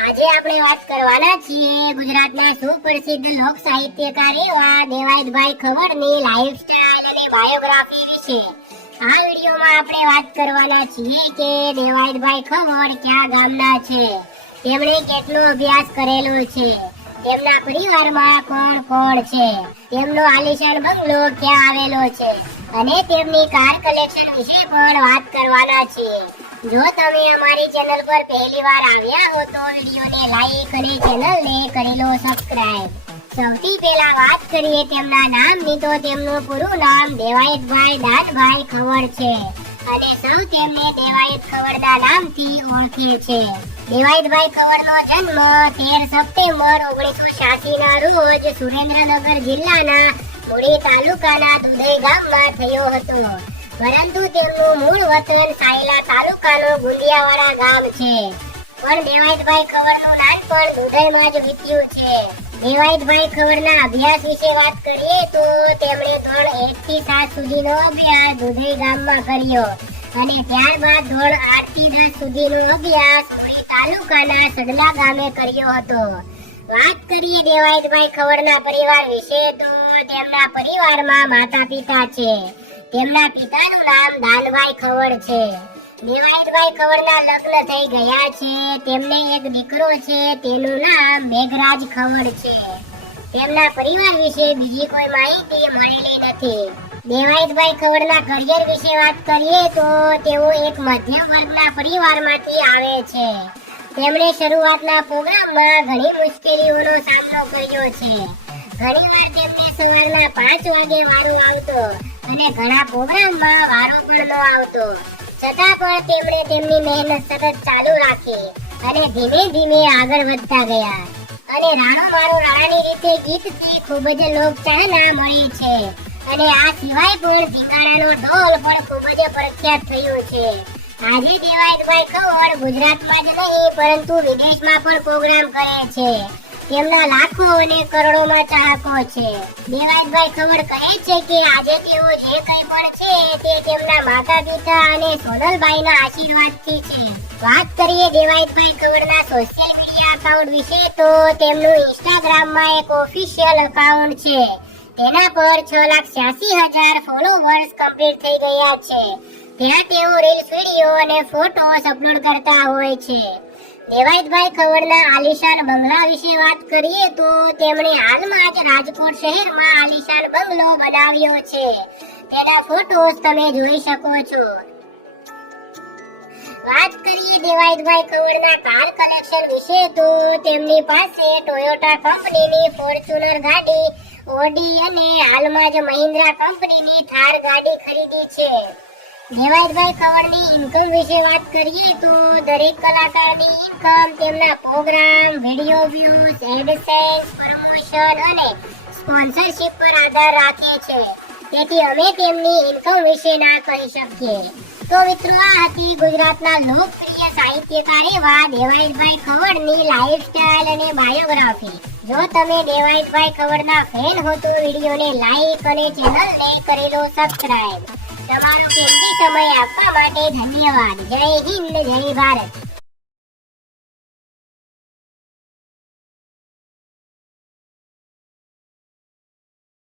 આજે આપણે વાત કરવાના છીએ ગુજરાતના સુપ્રસિદ્ધ લોક સાહિત્યકાર એવા દેવાયતભાઈ ખવડની લાઈફસ્ટાઈલ અને બાયોગ્રાફી વિશે. આ વિડીયોમાં આપણે વાત કરવાના છીએ કે દેવાયતભાઈ ખવડ કયા ગામના છે, તેમણે કેટલો અભ્યાસ કરેલો છે, તેમના પરિવારમાં કોણ કોણ છે, તેમનો આલિશાન બંગલો ક્યાં આવેલો છે અને તેમની કાર કલેક્શન વિશે પણ વાત કરવાના છીએ. જો તમે અમારી ચેનલ પર પહેલી વાર આવ્યા હો તો વિડીયોને લાઈક અને ચેનલને કરી લો સબસ્ક્રાઇબ. સૌથી પહેલા વાત કરીએ તેમના નામની તો તેમનું પૂરું નામ દેવાયતભાઈ દાનભાઈ ખવડ છે અને સૌ તેમને દેવાયત ખવડના નામથી ઓળખે છે. દેવાયતભાઈ ખવડનો જન્મ 13 સપ્ટેમ્બર 1986 ના રોજ સુરેન્દ્રનગર જિલ્લાના મૂળી તાલુકાના દુધઈ ગામમાં થયો હતો, પરંતુ તેમનું મૂળ વતન સાયલા તાલુકાનો ગુંદિયાવાડા ગામ છે. પણ દેવાયતભાઈ ખવડનું નાનપણ દુધઈમાં જ વીત્યું છે. દેવાયતભાઈ ખવડના અભ્યાસ વિશે વાત કરીએ તો તેમણે ધોરણ 1 થી 7 સુધીનો અભ્યાસ દુધઈ ગામમાં કર્યો અને ત્યારબાદ ધોરણ 8 થી 10 સુધીનો અભ્યાસ મૂળી તાલુકાના સડલા ગામે કર્યો હતો. વાત કરીએ દેવાયતભાઈ ખવડના પરિવાર વિશે તો તેમના પરિવારમાં માતા પિતા છે. તેમના પિતાનું નામ દાનભાઈ ખવડ છે. દેવાયતભાઈ ખવડના લગ્ન થઈ ગયા છે. તેમને એક દીકરો છે, તેનું નામ મેઘરાજ ખવડ છે. તેમના પરિવાર વિશે બીજી કોઈ માહિતી મળેલી નથી. દેવાયતભાઈ ખવડના કરિયર વિશે વાત કરીએ તો તેઓ એક મધ્યમ વર્ગના પરિવારમાંથી આવે છે. તેમણે શરૂઆતના પ્રોગ્રામમાં ઘણી મુશ્કેલીઓનો સામનો કર્યો છે. ઘણીવાર તેમને સવારના 5 વાગે વારો આવતો અને ઘણા પ્રોગ્રામમાં વારો પણ ન આવતો, છતાં પણ તેમણે તેમની મહેનત સતત ચાલુ રાખી અને ધીમે ધીમે આગળ વધતા ગયા અને રાણો મારો રાણાની રીતે ગીતથી ખૂબ જ લોકચાહના મળી છે અને આ સિવાય પણ ધીંગાણાનો ઢોલ પણ ખૂબ જ પ્રખ્યાત થયો છે. આજે દેવાયતભાઈ ખવડ ગુજરાતમાં જ નહીં પરંતુ વિદેશમાં પણ પ્રોગ્રામ કરે છે. તેમના લાખો અને કરોડોમાં ચાહકો છે. દેવાયતભાઈ ખવડ કહે છે કે આજે તેઓ જે કંઈ પણ છે તે તેમના માતા પિતા અને સોનલબાઈના આશીર્વાદથી છે. વાત કરીએ દેવાયતભાઈ ખવડના સોશિયલ મીડિયા એકાઉન્ટ વિશે તો તેમનું ઇન્સ્ટાગ્રામમાં એક ઓફિશિયલ એકાઉન્ટ છે. તેના પર 6,86,000 ફોલોવર્સ કમ્પ્લીટ થઈ ગયા છે. ત્યાં તેઓ રીલ્સ, વિડીયો અને ફોટોસ અપલોડ કરતા હોય છે. દેવાયતભાઈ ખવડના આલિશાન બંગલા વિશે વાત કરીએ તો તેમણે હાલમાં જ રાજકોટ શહેરમાં આલિશાન બંગલો બનાવ્યો છે. તેના ફોટોસ તમે જોઈ શકો છો. વાત કરીએ દેવાયતભાઈ ખવડના કાર કલેક્શન વિશે તો તેમની પાસે ટોયોટા કંપનીની ફોર્ચ્યુનર ગાડી, ઓડી અને હાલમાં જ મહિન્દ્રા કંપનીની થાર ગાડી ખરીદી છે. દેવાયતભાઈ ખવડની ઇન્કમ વિશે વાત કરીએ તો દરેક કલાકારની ઇન્કમ તેમના programme, video views, AdSense, promotion અને સ્પોન્સરશિપ પર આધાર રાખે છે. તેથી અમે તેમની ઇન્કમ વિશે ના કહી શકીએ. તો મિત્રો, આ હતી ગુજરાતના લોકપ્રિય સાહિત્યકાર એવા દેવાયતભાઈ ખવડની લાઈફસ્ટાઈલ અને બાયોગ્રાફી. જો તમે દેવાયતભાઈ ખવડના ફેન હો તો વિડીયોને લાઈક અને ચેનલને કરી લો સબસ્ક્રાઇબ. તમારો કિંમતી સમય આપવા માટે ધન્યવાદ. જય હિન્દ, જય ભારત.